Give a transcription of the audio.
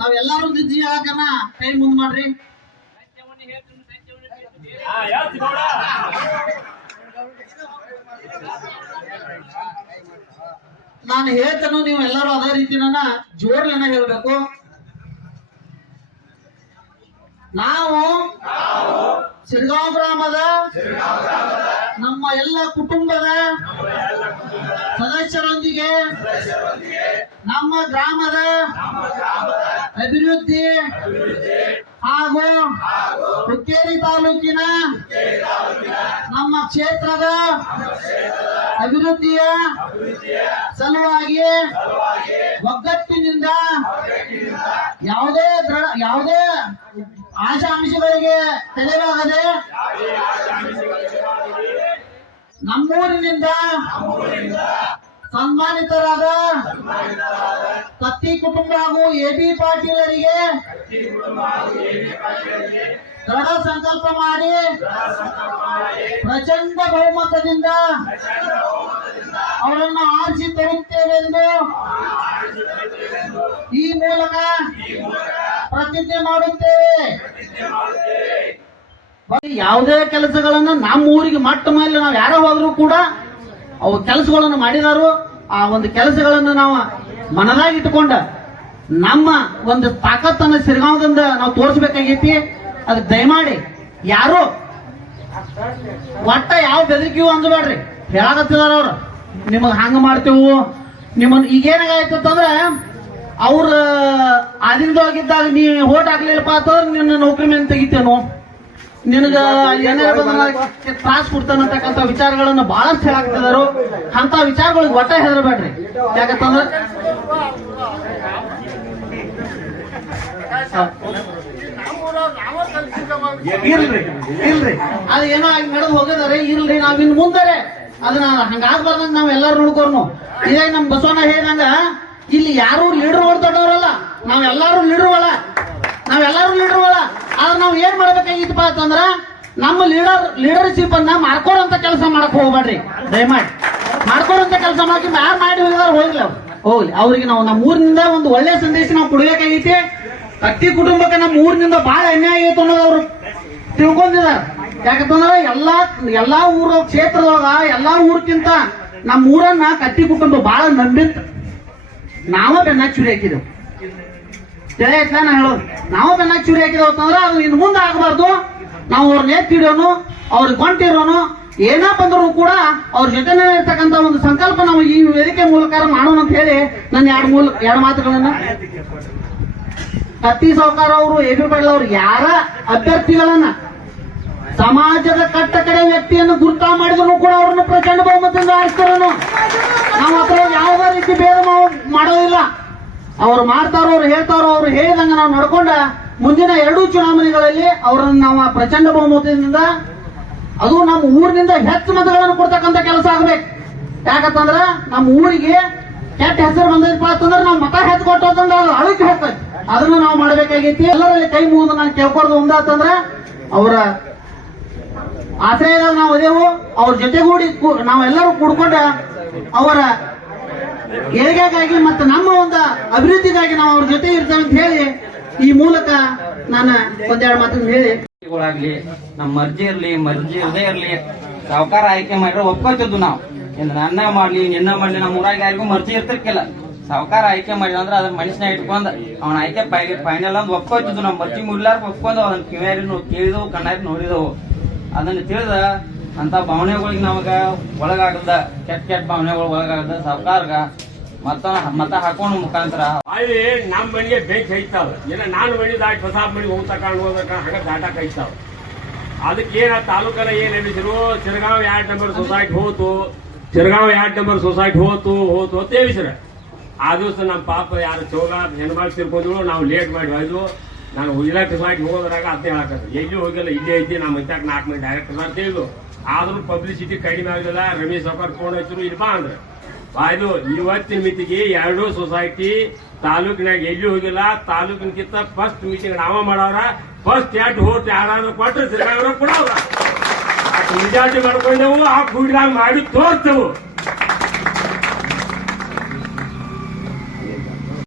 ತಾವೆಲ್ಲರೂ ನಿಜ ಹಾಕನ ಕೈ ಮುಂದ್ ಮಾಡ್ರಿ. ನಾನು ಹೇಳ್ತೇನೆ ನೀವು ಎಲ್ಲರೂ ಅದೇ ರೀತಿ ನನ್ನ ಜೋರ್ಲೆನ ಹೇಳ್ಬೇಕು. ನಾವು ಸಿರ್ಗಾಂವ್ ಗ್ರಾಮದ ಎಲ್ಲ ಕುಟುಂಬದ ಸದಸ್ಯರೊಂದಿಗೆ ನಮ್ಮ ಗ್ರಾಮದ ಅಭಿವೃದ್ಧಿ ಹಾಗೂ ಹುಕ್ಕೇರಿ ತಾಲೂಕಿನ ನಮ್ಮ ಕ್ಷೇತ್ರದ ಅಭಿವೃದ್ಧಿಯ ಸಲುವಾಗಿ ಒಗ್ಗಟ್ಟಿನಿಂದ ಯಾವುದೇ ಯಾವುದೇ ಆಶಾಂಶಗಳಿಗೆ ತಲೆವಾಗದೆ ನಮ್ಮೂರಿನಿಂದ ಸನ್ಮಾನಿತರಾದ ಕತ್ತಿ ಕುಟುಂಬ ಹಾಗೂ ಎ ಬಿ ಪಾಟೀಲರಿಗೆ ದೃಢ ಸಂಕಲ್ಪ ಮಾಡಿ ಪ್ರಚಂಡ ಬಹುಮತದಿಂದ ಅವರನ್ನು ಆರಿಸಿ ತರುತ್ತೇವೆಂದು ಈ ಮೂಲಕ ಪ್ರತಿಜ್ಞೆ ಮಾಡುತ್ತೇವೆ. ಯಾವುದೇ ಕೆಲಸಗಳನ್ನ ನಮ್ಮ ಊರಿಗೆ ಮಟ್ಟ ಮೇಲೆ ನಾವು ಯಾರೋ ಹೋದ್ರು ಕೂಡ ಅವು ಕೆಲಸಗಳನ್ನು ಮಾಡಿದಾರು, ಆ ಒಂದು ಕೆಲಸಗಳನ್ನು ನಾವು ಮನದಾಗಿ ಇಟ್ಟುಕೊಂಡ ನಮ್ಮ ಒಂದು ತಾಕತ್ತನ್ನು ಸಿರಿಗಾಂವದಿಂದ ನಾವು ತೋರಿಸ್ಬೇಕಾಗೈತಿ. ಅದಕ್ಕೆ ದಯಮಾಡಿ ಯಾರು ಒಟ್ಟ ಯಾವ ಬೆದರಿಕೆಯೂ ಅಂದ್ಬೇಡ್ರಿ. ಹೇಳಾಕತ್ತಿದಾರ ಅವ್ರು, ನಿಮಗ್ ಹಂಗ ಮಾಡ್ತೇವು. ನಿಮ್ಮನ್ ಈಗೇನಾಗಾಯ್ತು ಅಂತಂದ್ರೆ, ಅವ್ರ ಹೋಗಿದ್ದಾಗ ನೀ ಓಟ್ ಹಾಕ್ಲಿಲ್ಲಪ್ಪ ಅಂತಂದ್ರೆ ನಿನ್ನ ನೌಕರಿ ಮೇಲೆ ತೆಗಿತೇನು. ನಿನಗ ಏನಾರ ತ್ರಾಸ್ ಕೊಡ್ತಾನಂತಕ್ಕಂಥ ವಿಚಾರಗಳನ್ನ ಬಹಳಷ್ಟು ಹೇಳಾಕ್ತಿದಾರು ಅಂತ ವಿಚಾರಗಳಿಗೆ ಒಟ್ಟ ಹೆದರಬೇಡ್ರಿ. ಯಾಕಂತಂದ್ರೆ ಇಲ್ರಿ ಇಲ್ರಿ ಅದು ಏನೋ ಆಗಿ ನಡೆದು ಹೋಗಿದಾರೆ ಇಲ್ರಿ ನಾವ್ ಇನ್ ಮುಂದರೆ ಅದನ್ನ ಹಂಗಾಗ್ಬಾರ್ದಂಗ ನಾವ್ ಎಲ್ಲಾರು ನೋಡ್ಕೋರ್ನು. ಇದೇ ನಮ್ ಬಸವಣ್ಣ ಹೇಗಂಗ ಇಲ್ಲಿ ಯಾರು ಲೀಡರ್ ಓಡ್ತಾಡೋರಲ್ಲ ನಾವ್ ಎಲ್ಲಾರು ಲೀಡರ್ ಒಳ ನಾವೆಲ್ಲರೂ ಲೀಡರ್ ಒಳ ಆದ್ರೆ ನಾವ್ ಏನ್ ಮಾಡ್ಬೇಕಾಗಿತ್ತಪ್ಪ ಅಂತಂದ್ರ ನಮ್ಮ ಲೀಡರ್ ಲೀಡರ್ಶಿಪ್ ಅನ್ನ ಮಾಡ್ಕೊಡಂತ ಕೆಲಸ ಮಾಡಕ್ ಹೋಗ್ಬೇಡ್ರಿ. ದಯಮಾಡಿ. ಮಾಡ್ಕೊಡಂತ ಕೆಲಸ ಮಾಡಕ್ ಯಾರು ಮಾಡಿ ಹೋಗಿದಾರ ಹೋಗ್ಲಿ ಅವ್ರು. ಹೋಗ್ಲಿ. ಅವ್ರಿಗೆ ನಾವು ನಮ್ಮ ಊರಿನಿಂದ ಒಂದು ಒಳ್ಳೆ ಸಂದೇಶ ನಾವು ಕೊಡ್ಬೇಕಾಗೈತಿ. ಪ್ರತಿ ಕುಟುಂಬಕ್ಕೆ ನಮ್ಮ ಊರಿನಿಂದ ಬಹಳ ಅನ್ಯಾಯ ಆಗೈತೆ ಅನ್ನೋದು ಅವ್ರು ತಿಳ್ಕೊಂಡಿದಾರ. ಯಾಕಂತಂದ್ರೆ ಎಲ್ಲಾ ಎಲ್ಲಾ ಊರ ಕ್ಷೇತ್ರದೊಳಗ, ಎಲ್ಲಾ ಊರ್ಕಿಂತ ನಮ್ಮ ಊರನ್ನ ಕತ್ತಿ ಕುಟುಂಬ ಬಹಳ ನಂಬಿತ್ತು. ನಾವ ಬೆನ್ನ ಚುರಿ ಹಾಕಿದೆವು. ನಾ ಹೇಳೋದು. ನಾವು ಬೆನ್ನ ಚೂರಿ ಹಾಕಿದೆವು ಅಂತಂದ್ರೆ ಅದು ಇನ್ನು ಮುಂದೆ ಆಗಬಾರ್ದು. ನಾವು ಅವ್ರನ್ನ ಎತ್ತಿಡೋನು ಅವ್ರಿಗೆ ಕೊಂಟಿರೋನು ಏನೇ ಬಂದ್ರು ಕೂಡ ಅವ್ರ ಜೊತೆನೇ ಇರ್ತಕ್ಕಂಥ ಒಂದು ಸಂಕಲ್ಪ ನಾವು ಈ ವೇದಿಕೆ ಮೂಲಕ ಮಾಡೋಣ ಅಂತ ಹೇಳಿ ನನ್ನ ಎರಡು ಮೂಲ, ಎರಡು ಮಾತುಗಳನ್ನ. ಕತ್ತಿ ಸಾವುಕಾರ ಅವರು, ಎ ಬಿ ಪಾಟೀಲ್ ಅವರು ಯಾರ ಅಭ್ಯರ್ಥಿಗಳನ್ನ ಸಮಾಜದ ಕಟ್ಟ ಕಡೆ ವ್ಯಕ್ತಿಯನ್ನು ಗುರುತ ಮಾಡಿದ್ರು ಕೂಡ ಅವ್ರನ್ನ ಪ್ರಚಂಡ ಬಹುಮತದಿಂದ ಆರಿಸ್ತಾರನು. ನಾವು ಅದರ ಯಾವುದೇ ರೀತಿ ಭೇದ ಮಾಡೋದಿಲ್ಲ. ಅವ್ರು ಮಾಡ್ತಾರೋ, ಅವ್ರು ಹೇಳ್ತಾರೋ, ಅವ್ರು ಹೇಳಿದಂಗೆ ನಾವು ನಡ್ಕೊಂಡ ಮುಂದಿನ ಎರಡೂ ಚುನಾವಣೆಗಳಲ್ಲಿ ಅವರನ್ನು ನಾವು ಪ್ರಚಂಡ ಬಹುಮತದಿಂದ, ಅದು ನಮ್ಮ ಊರಿನಿಂದ ಹೆಚ್ಚು ಮತಗಳನ್ನು ಕೊಡ್ತಕ್ಕಂಥ ಕೆಲಸ ಆಗ್ಬೇಕು. ಯಾಕಂತಂದ್ರ ನಮ್ಮ ಊರಿಗೆ ಕೆಟ್ಟ ಹೆಸರು ಬಂದೈತಪ್ಪ ಅಂತಂದ್ರೆ ನಾವು ಮತ ಹೆಚ್ಚು ಕೊಟ್ಟು ಅಂತಂದ್ರೆ ಅದು ಅಳಕ್ಕೆ ಹೆಚ್ಚ ಅದನ್ನ ನಾವು ಮಾಡಬೇಕಾಗೈತಿ. ಎಲ್ಲರಲ್ಲಿ ಕೈ ಮುಗಿದು ನಾನು ಕೇಳ್ಕೊಡ್ದು ಒಂದಾತಂದ್ರೆ ಅವರ ಆಶ್ರಯದಾಗ ನಾವು ಅದೇವು ಅವ್ರ ಜೊತೆಗೂಡಿ ನಾವೆಲ್ಲರೂ ಕೂಡ್ಕೊಂಡ ಅವರ ಏಳಿಗೆಗಾಗಿ ಮತ್ತು ನಮ್ಮ ಒಂದು ಅಭಿವೃದ್ಧಿಗಾಗಿ ನಾವು ಅವ್ರ ಜೊತೆ ಇರ್ತೇವೆ ಅಂತ ಹೇಳಿ ಈ ಮೂಲಕ ನಾನು ಒಂದೆರಡು ಮಾತನ್ನು ಹೇಳಿ. ನಮ್ಮ ಮರ್ಜಿ ಇರ್ಲಿ, ಮರ್ಜಿ ಇರದೇ ಇರಲಿ, ಸಾವುಕಾರ ಆಯ್ಕೆ ಮಾಡಿದ್ರೆ ಒಪ್ಕೋತಿದ್ದು ನಾವು. ನನ್ನ ಮಾಡ್ಲಿ, ನಿನ್ನ ಮಾಡ್ಲಿ, ನಮ್ಮ ಊರಾಗ ಯಾರಿಗೂ ಮರ್ಜಿ ಇರ್ತಿರ್ಕಿಲ್ಲ. ಸಾವುಕಾರ ಆಯ್ಕೆ ಮಾಡಿದ ಅಂದ್ರೆ ಅದನ್ನ ಮನುಷ್ಯನ ಇಟ್ಕೊಂಡ್, ಅವನ ಆಯ್ಕೆ ಫೈನಲ್ ಅಂತ ಒಪ್ಕೋತಿದ್ದು ನಮ್ಮ ಮರ್ಜಿ ಮುಡ್ಲಾರ್ಕ ಒಪ್ಕೊಂಡು ಅದನ್ನ ಕಿವಿಯಾರಿ ಕೇಳಿದವು ಕಣ್ಣಾರಿ ನೋಡಿದವು. ಅದನ್ನ ತಿಳಿದ ಅಂತ ಭಾವನೆಗಳಿಗೆ ನಮಗ ಒಳಗಾಗದ ಕೆಟ್ಟ ಕೆಟ್ಟ ಭಾವನೆಗಳು ಒಳಗಾಗದ ಸರ್ಕಾರಗ ಮತ್ತ ಮತ ಹಾಕೊಂಡ್ ಮುಖಾಂತರ ಅಲ್ಲಿ ನಮ್ಮ ಮನೆಗೆ ಬೆಂಕಿ ಹೈತಾವ. ಏನ ನಾನು ಮನೆ ದಾಟಿ ಹೊಸ ಮನೆಗೆ ಹೋಗ್ತಾ ಹೋಗ್ತಕ್ಕ ಹಂಗ ದಾಟಕ್ ಹೈತಾವ. ಅದಕ್ಕೆ ಏನ ತಾಲೂಕನ ಏನ್ ಹೇಳಿದ್ರು, ಚಿರಗಾಂವ್ ಎರಡ್ ನಂಬರ್ ಸೊಸೈಟಿ ಹೋತು, ಚಿರಗಾಂವ್ ಎರಡ್ ನಂಬರ್ ಸೊಸೈಟಿ ಹೋತು ಹೋತು ಅಂತ ಹೇಳಿಸ್ರ. ಆ ದಿವಸ ನಮ್ಮ ಪಾಪ ಯಾರು ಚೌಲ, ಹೆಣ್ಮಕ್ಳು ತಿರ್ಕೊಂಡ್ರು, ನಾವು ಲೇಟ್ ಮಾಡಿ ಹೋಯ್ದು ನಾನು ಇಲಾಖೆ ಸೊಸೈಟಿ ಹೋಗೋದ್ರಾಗ ಅದೇ ಹಾಕೋದು. ಎಲ್ಲಿ ಹೋಗಿಲ್ಲ, ಇಲ್ಲೇ ಐತಿ ನಮ್ಮ ಇಂತಾಗ ನಾಲ್ಕು ಮಂದಿ ಡೈರೆಕ್ಟರ್ ಅಂತ ಆದ್ರೂ ಪಬ್ಲಿಸಿಟಿ ಕಡಿಮೆ ಆಗಲಿಲ್ಲ ರಮೇಶ್ ಸಾವ್ಕಾರ್ ಫೋನ್ ಹಚ್ಚರು ಇಲ್ಲಿ ಬಾ ಅಂದ್ರೆ. ಆಯ್ತು ಇವತ್ತಿನ ಮಿತಿಗೆ ಎರಡೂ ಸೊಸೈಟಿ ತಾಲೂಕಿನಾಗ ಎಲ್ಲಿ ಹೋಗಿಲ್ಲ? ತಾಲೂಕಿನಕ್ಕಿಂತ ಫಸ್ಟ್ ಮೀಟಿಂಗ್ ನಾವ ಮಾಡವ್ರ ಫಸ್ಟ್ ಎರಡು ಹೋಟ್ ಯಾರಾದ್ರೂ ಕೊಟ್ಟರೆ ಸಿದ್ದರಾಮಯ್ಯ ಕೊಡವ್ರ. ಮಾಡ್ಕೊಂಡೆವು, ಆ ಕೂಡ ಮಾಡಿ ತೋರ್ತೇವು.